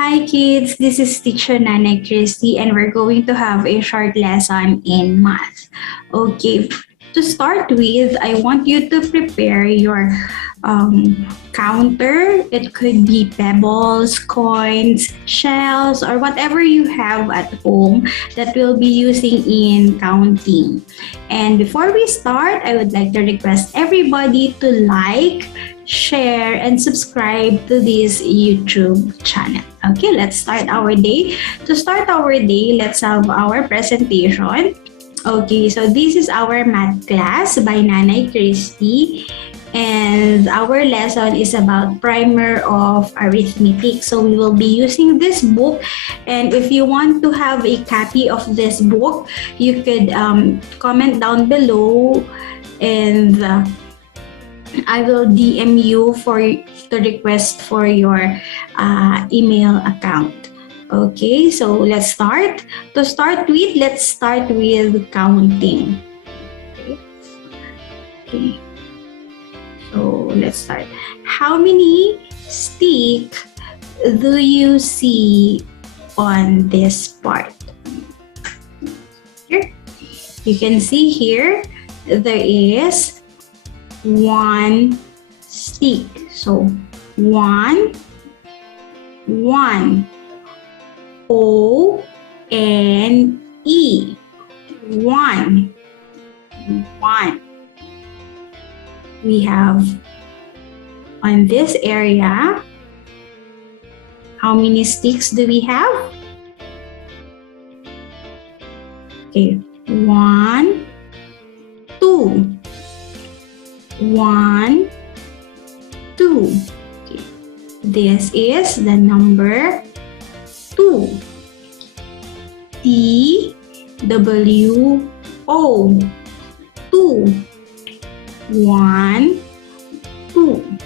Hi kids, this is teacher Nanay Christy and we're going to have a short lesson in math. Okay, to start with, I want you to prepare your counter. It could be pebbles, coins, shells, or whatever you have at home that we'll be using in counting. And before we start, I would like to request everybody to like, share, and subscribe to this YouTube channel. Okay, let's start our day. To start our day, let's have our presentation. Okay, so this is our math class by Nanay Christy. And our lesson is about Primer of Arithmetic. So we will be using this book. And if you want to have a copy of this book, you could comment down below and I will DM you for the request for your email account. Okay, so let's start. To start with, let's start with counting. Okay. So let's start. How many sticks do you see on this part? Here, you can see here there is one stick. So one. O-N-E. One. We have on this area, how many sticks do we have? Okay, 1, 2. 1, 2. Okay. This is the number 2. T-W-O. 2. 1, 2.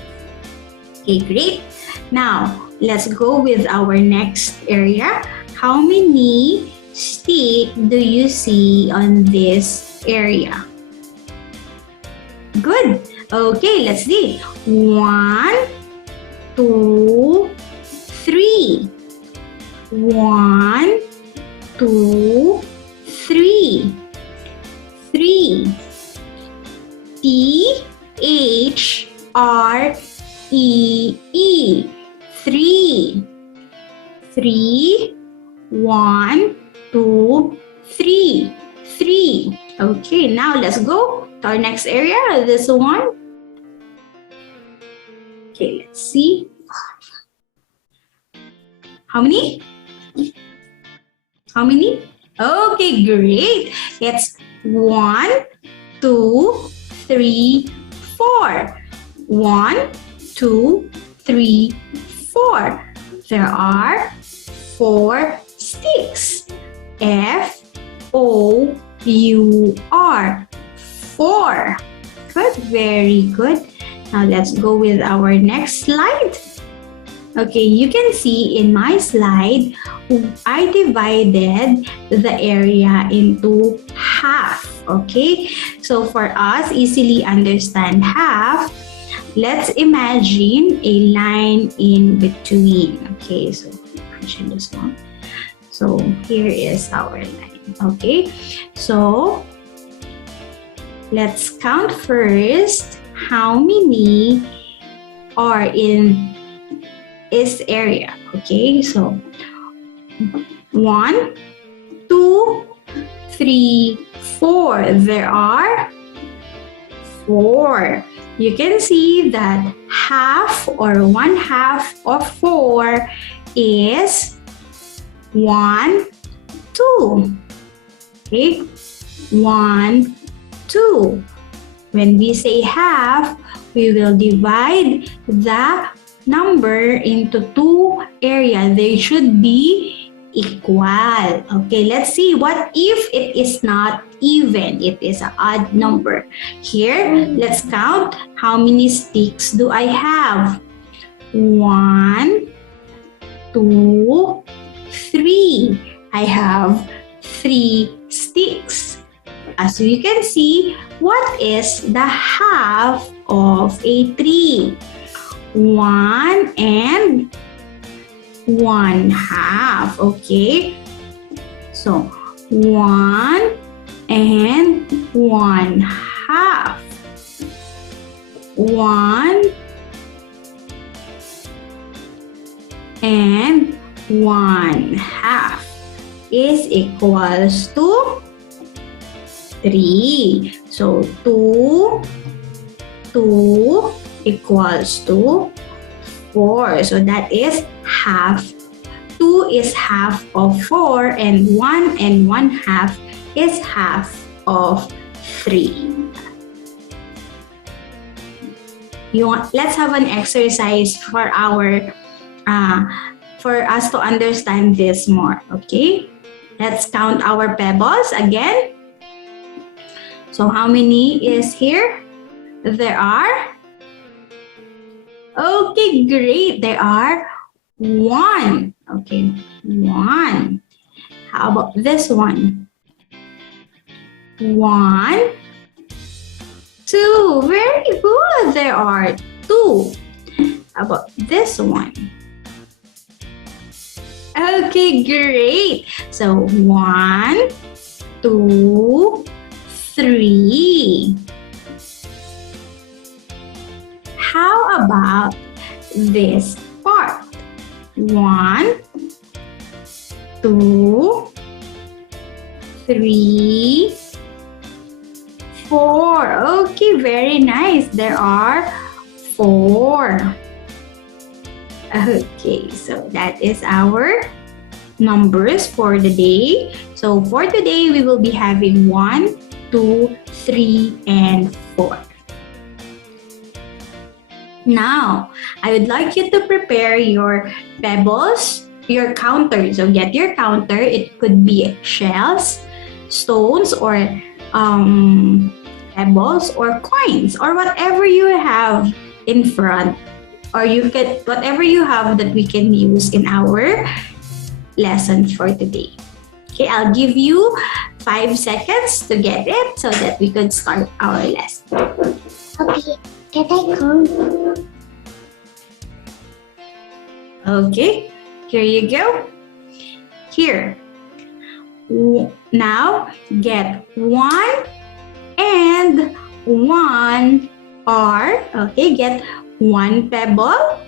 Okay, great. Now, let's go with our next area. How many sticks do you see on this area? Good. Okay, let's see. 1, 2, 3. 1, 2, 3. 3. T-H-R-E-E. 3. 3. 1, 2, 3. 3. Okay, now let's go to our next area. This one. Okay, let's see. How many? How many? Okay, great. It's 1, 2, 3, 4. 1, 2, 3, 4. There are 4 sticks. F-O-U-R. 4. Good, very good. Now let's go with our next slide. Okay, you can see in my slide, I divided the area into half. Okay, so for us, easily understand half, let's imagine a line in between. Okay, so imagine this one. So here is our line. Okay, so let's count first how many are in this area. Okay, so 1, 2, 3, 4. There are 4. You can see that half or 1/2 of 4 is 1, 2. Okay, 1, 2. When we say half, we will divide the number into 2 areas. They should be equal. Okay, let's see. What if it is not even? It is an odd number. Here, let's count. How many sticks do I have? 1, 2, 3. I have 3 sticks. As you can see, what is the half of a 3? 1 and 1/2. Okay, so 1 and 1/2. 1 and 1/2 is equals to 3. So 2 equals to 4. So that is half. 2 is half of 4, and 1 and 1/2 is half of 3. Let's have an exercise for us to understand this more. Okay, let's count our pebbles again. So how many is here? There are, okay, great, there are 1. Okay, 1. How about this one? 1, 2. Very good. There are 2. How about this one? Okay, great. So 1, 2, 3. How about this part? 1, 2, 3, 4. Okay, very nice. There are 4. Okay, so that is our numbers for the day. So for today, we will be having 1, 2, 3, and 4. Now, I would like you to prepare your pebbles, your counter. So get your counter. It could be shells, stones, or pebbles, or coins, or whatever you have in front, or you can whatever you have that we can use in our lesson for today. Okay, I'll give you 5 seconds to get it so that we could start our lesson. Okay, can I go? Okay, here you go. Here. Now get 1 and 1 are, okay, get 1 pebble.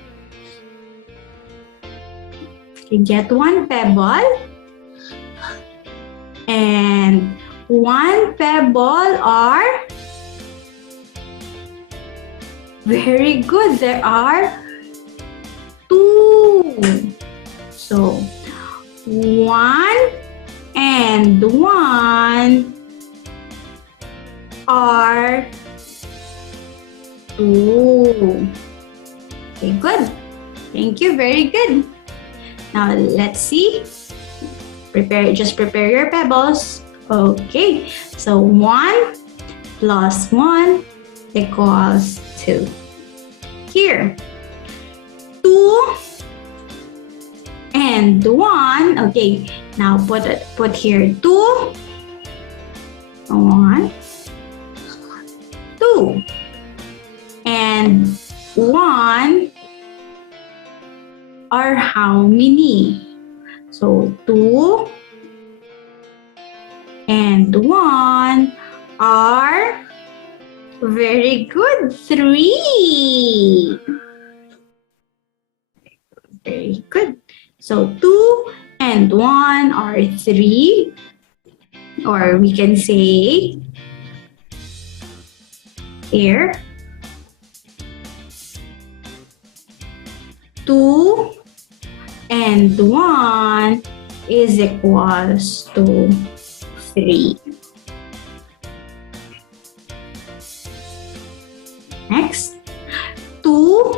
Okay, get 1 pebble and 1 pebble are, very good, there are 2. So 1 and 1 are 2. Okay, good. Thank you, very good. Now let's see. Just prepare your pebbles. Okay, so 1 plus 1 equals 2. Here, 2 and 1. Okay, now put here 2, 1, 2, and 1 are how many? So 2 and 1 are, very good, 3. Very good. So 2 and 1 are 3, or we can say here 2 and 1 is equals to 3. Next, 2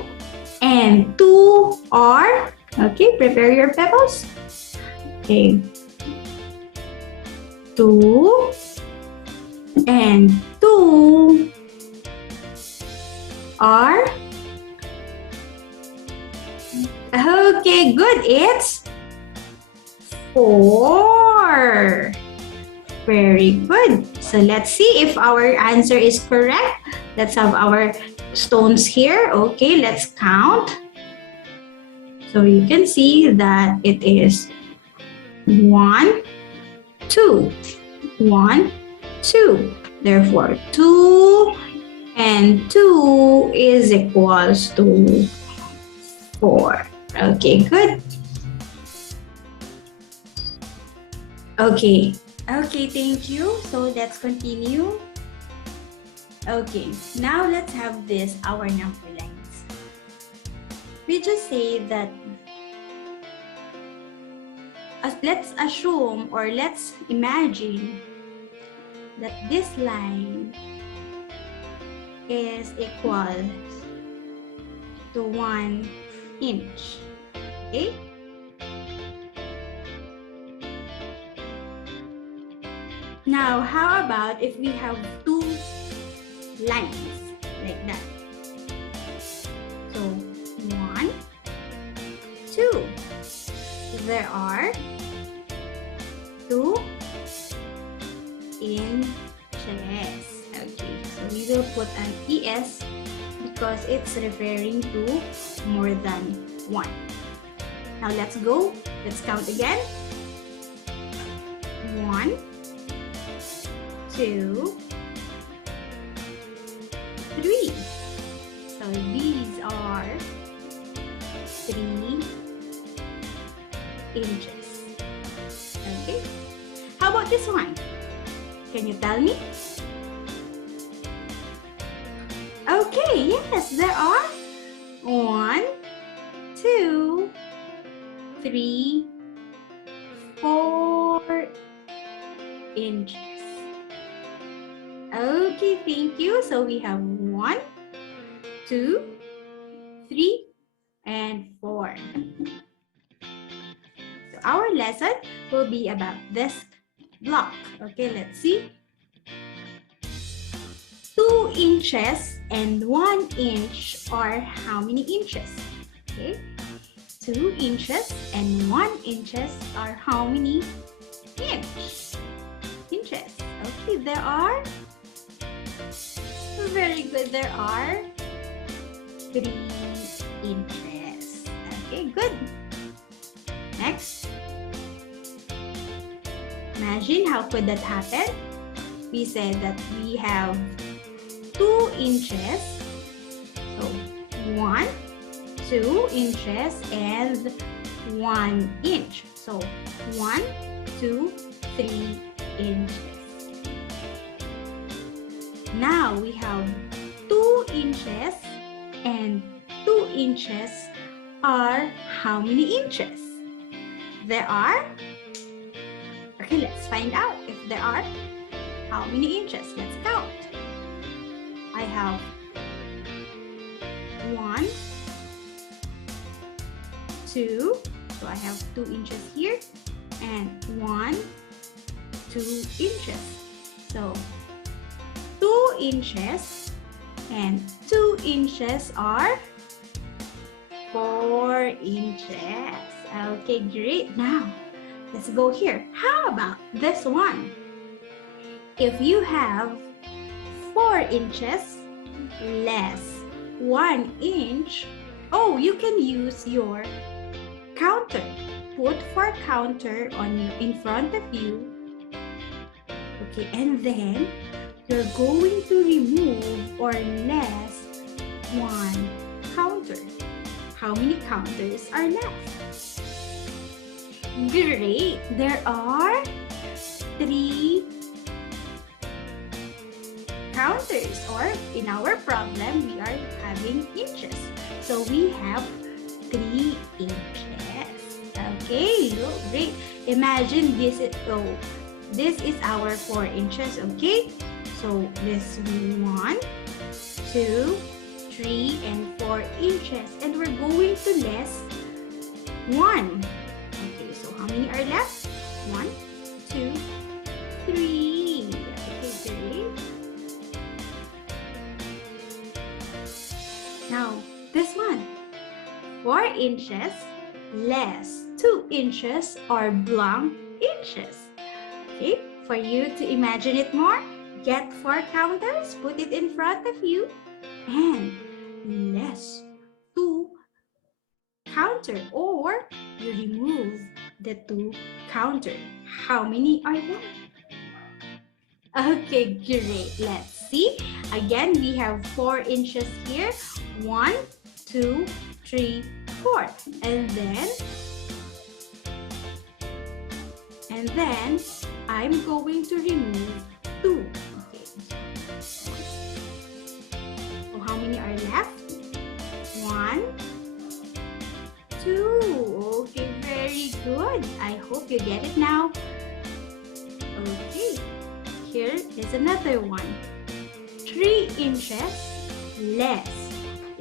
and 2 are, okay, prepare your pebbles. Okay, 2 and 2 are, okay, good, it's 4. Very good. So let's see if our answer is correct. Let's have our stones here. Okay, let's count. So you can see that it is 1, 2. 1, 2. Therefore, 2 and 2 is equals to 4. Okay, good. Okay. Okay, thank you. So let's continue. Okay, now let's have this, our number lines. We just say that, let's assume or let's imagine that this line is equal to 1 inch. Okay? Now, how about if we have two lines like that? So, 1, 2. There are 2 inches. Okay, so we will put an ES because it's referring to more than 1. Now let's go. Let's count again. 1, 2, 3. So these are 3 inches. Okay. How about this one? Can you tell me? Okay, yes, there are 1, 2, 3, 4 inches. Okay, thank you. So we have 1, 2, 3, and 4. So our lesson will be about this block. Okay, let's see. 2 inches and 1 inch are how many inches? Okay, 2 inches and 1 inches are how many inches? Okay, there are, very good, there are 3 inches. Okay, good. Next. Imagine how could that happen? We said that we have 2 inches. So 1, 2 inches and 1 inch. So 1, 2, 3 inches. Now we have 2 inches and 2 inches are how many inches? There are, okay, let's find out if there are how many inches. Let's count. I have 1, 2, so I have 2 inches here, and 1, 2 inches. So 2 inches and 2 inches are 4 inches. Okay, great. Now, let's go here. How about this one? If you have 4 inches less 1 inch, oh, you can use your counter. Put 4 counter in front of you. Okay, and then you're going to remove or less 1 counter. How many counters are left? Great! There are 3 counters, or in our problem, we are having inches. So we have 3 inches. Okay, look, great. Imagine this is our 4 inches, okay? So this will be 1, 2, 3, and 4 inches. And we're going to less 1. Okay, so how many are left? 1, 2, 3. Okay, great. Now, this one. 4 inches less 2 inches or blank inches. Okay, for you to imagine it more, get 4 counters, put it in front of you, and less 2 counters. counter, or you remove the 2 counter. How many are there? Okay, great. Let's see. Again, we have 4 inches here. 1, 2, 3, 4. And then I'm going to remove 2. Okay. So how many are left? 1, 2. Okay, very good. I hope you get it now. Okay, here is another one. 3 inches less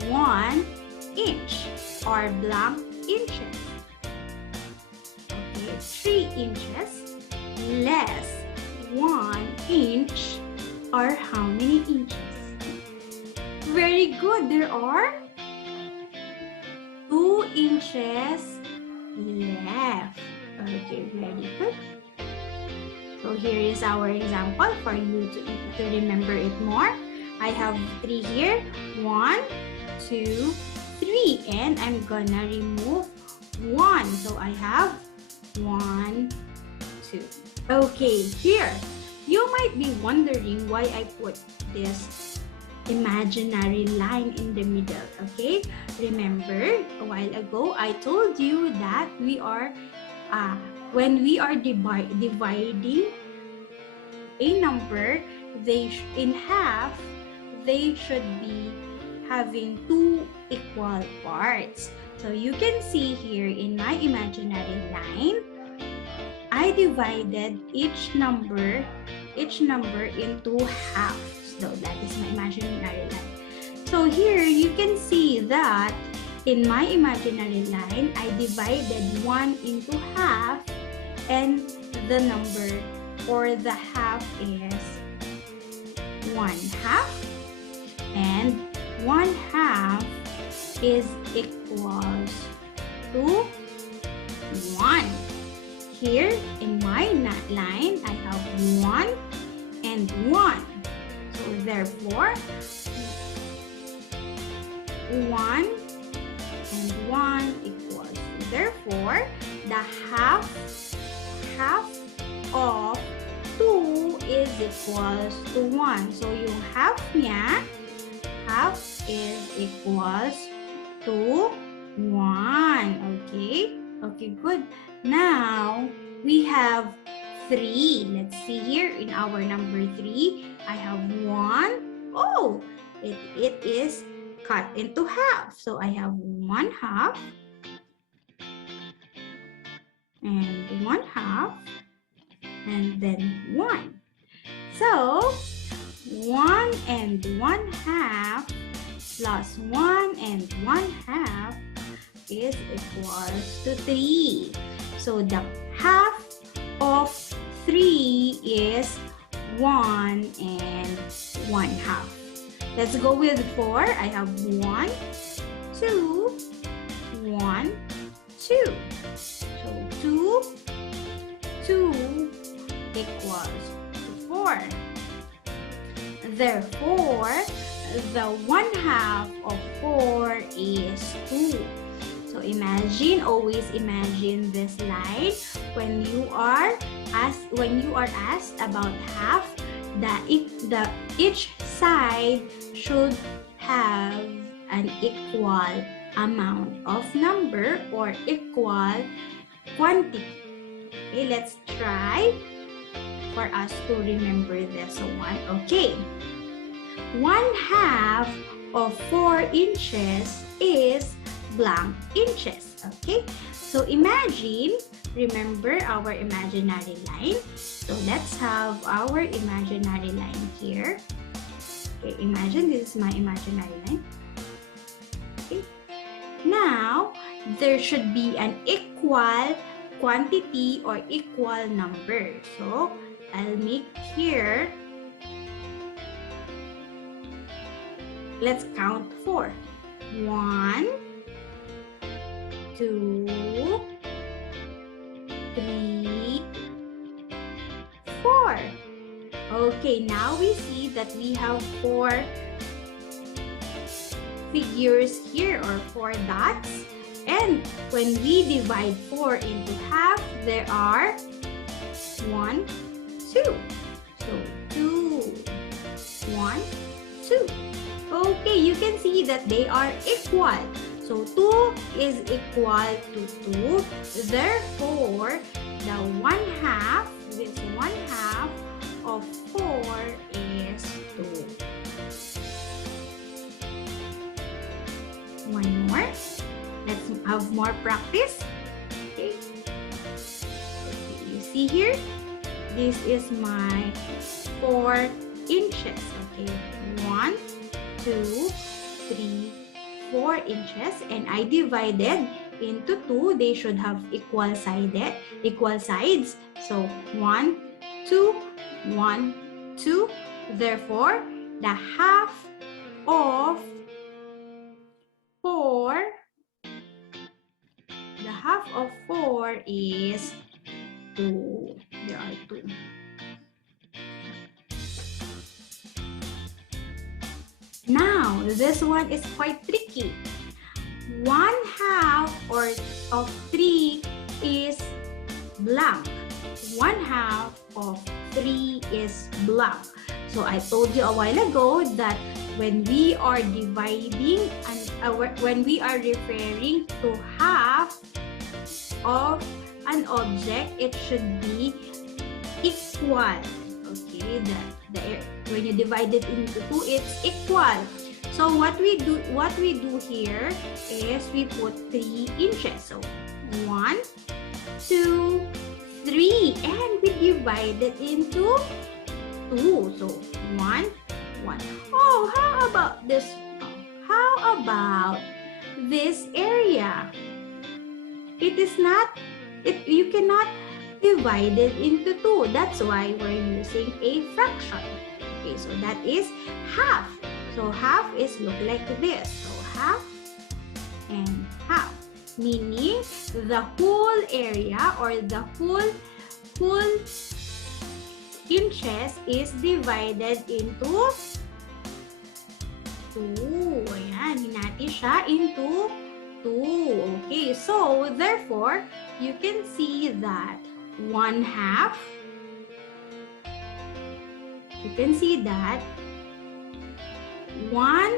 1 inch or blank inches. Okay, 3 inches less 1 inch or how many inches? Very good. There are 2 inches left. Okay, very good. So here is our example for you to remember it more. I have 3 here. 1, 2, 3. And I'm gonna remove 1. So I have 1, 2. Okay, here. You might be wondering why I put this imaginary line in the middle. Okay, remember a while ago I told you that we are when we are dividing a number, in half, they should be having 2 equal parts. So you can see here in my imaginary line, I divided each number into halves. So that is my imaginary line. So here you can see that in my imaginary line, I divided 1 into half, and the number or the half is 1/2, and 1/2 is equals to 1. Here in my line, I have 1 and 1. So therefore, 1 and 1 equals. Therefore, the half of 2 is equals to 1. So yung half niya, half is equals to 1. Okay? Okay, good. Now, we have 3. Let's see here in our number 3. I have 1. Oh, it is cut into half. So I have 1/2 and 1/2 and then 1. So 1 and 1/2 plus 1 and 1/2 is equals to 3. So the half of 3 is 1 and 1/2. Let's go with 4. I have 1, 2, 1, 2. So 2 equals to 4. Therefore, the 1/2 of 4 is 2. So imagine, always imagine this line when you are asked about half, each side should have an equal amount of number or equal quantity. Okay, let's try for us to remember this one. Okay, 1/2 of 4 inches is blank inches. Okay, so imagine, remember our imaginary line. So let's have our imaginary line here. Okay, imagine this is my imaginary line. Okay, now there should be an equal quantity or equal number. So I'll make here, let's count 4. 1, 2, 3, 4. Okay, now we see that we have 4 figures here or 4 dots, And when we divide 4 into half, there are 1, 2. So 2, 1, 2. Okay, you can see that they are equal. So 2 is equal to 2. Therefore, the 1/2, this 1/2 of 4 is 2. One more. Let's have more practice. Okay. You see here? This is my 4 inches. Okay. 1, 2, 3, 4 inches. And I divided into 2. They should have equal sides. So 1, 2, 1, 2. Therefore, the half of 4, the half of 4 is 2. There are 2. Now, this one is quite tricky. 1/2 of 3 is blank. 1/2 of 3 is blank. So I told you a while ago that when we are dividing and when we are referring to half of an object, it should be equal. Okay, when you divide it into 2, it's equal. So what we do here is we put 3 inches. So 1, 2, 3, and we divide it into 2. So 1, 1. Oh, how about this? How about this area? You cannot divide it into 2. That's why we're using a fraction. Okay, so that is half. So half is look like this. So half and half. Meaning the whole area or the whole inches is divided into 2. Ayan, hinati siya into 2. Okay, so therefore, you can see that 1/2, you can see that 1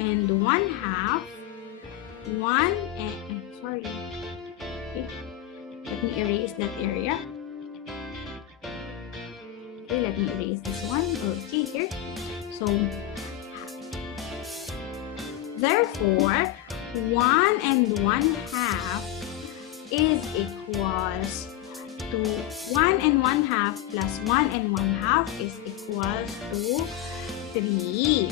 and 1/2, 1 and, sorry, okay, let me erase that area. Okay, let me erase this one. Okay, here. So, therefore, 1 and 1/2 is equals to 1 and 1/2 plus 1 and 1/2 is equals to 3.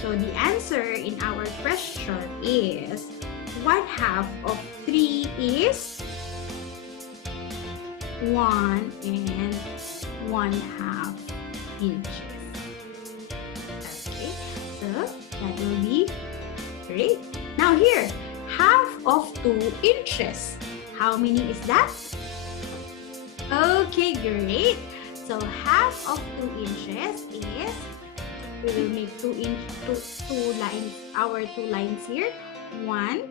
So the answer in our question is 1/2 of 3 is 1 and 1/2 inches. Okay, so that will be great. Now here, half of 2 inches. How many is that? Okay, great. So half of 2 inches is, we will make 2 lines, our 2 lines here. 1,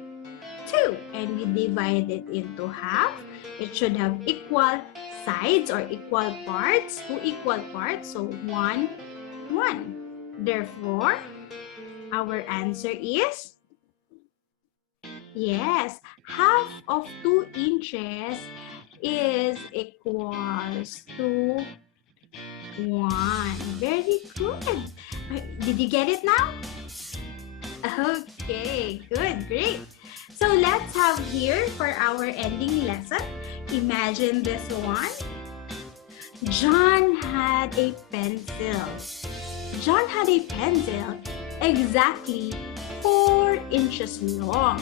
2. And we divide it into half. It should have equal sides or equal parts, 2 equal parts. So 1, 1. Therefore, our answer is, yes, half of 2 inches is equals to 1. Very good. Did you get it now? Okay, good, great. So let's have here for our ending lesson. Imagine this one. John had a pencil. John had a pencil exactly 4 inches long.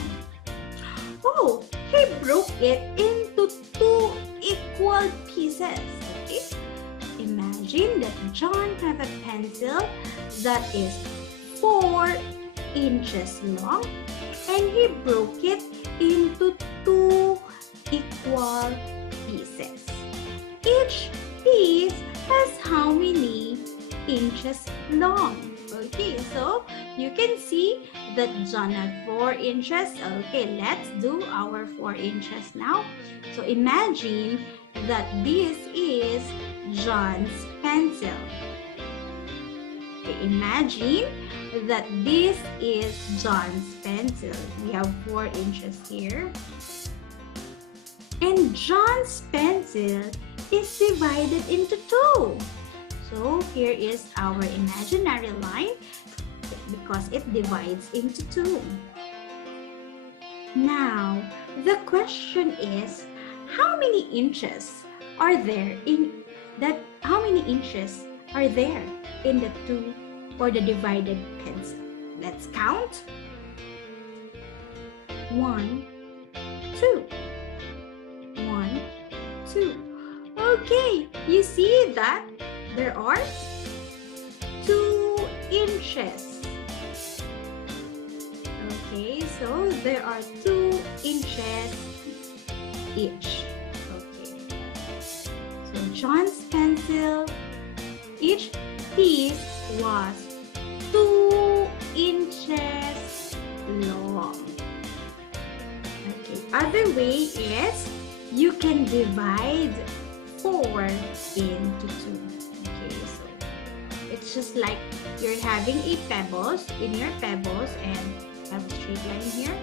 Oh, he broke it into 2 equal pieces. Okay? Imagine that John had a pencil that is 4 inches long and he broke it into 2 equal pieces. Each piece has how many inches long? Okay, so You can see that John had 4 inches. Okay, let's do our 4 inches now. So imagine that this is John's pencil. Okay, imagine that this is John's pencil. We have 4 inches here. And John's pencil is divided into 2. So here is our imaginary line because it divides into 2. Now, the question is, how many inches are there in the 2 or the divided pencil? Let's count. 1, 2. 1, 2. Okay, you see that there are 2 inches. Okay, so there are 2 inches each. Okay. So John's pencil, each piece was 2 inches long. Okay, other way is you can divide 4 into 2. Okay, so it's just like you're having a pebbles in your pebbles and have a straight line here,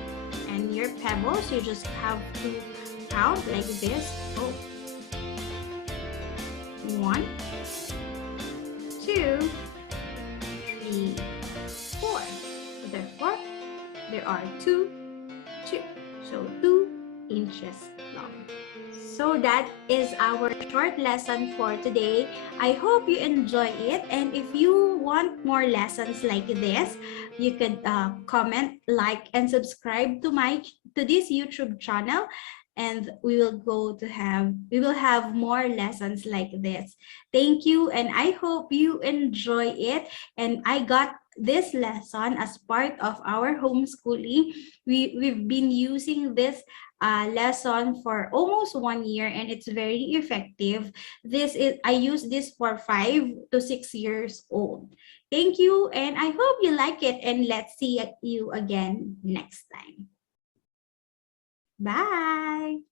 and your pebbles you just have to count like this. Oh, 1, 2, 3, 4. So therefore there are 2, so 2 inches long. So that is our short lesson for today. I hope you enjoy it, and if you want more lessons like this, you could comment, like, and subscribe to this YouTube channel, and we will have more lessons like this. Thank you, and I hope you enjoy it. And I got this lesson as part of our homeschooling. We've been using this lesson for almost 1 year, and it's very effective. I use this for 5 to 6 years old. Thank you, and I hope you like it, and let's see you again next time. Bye.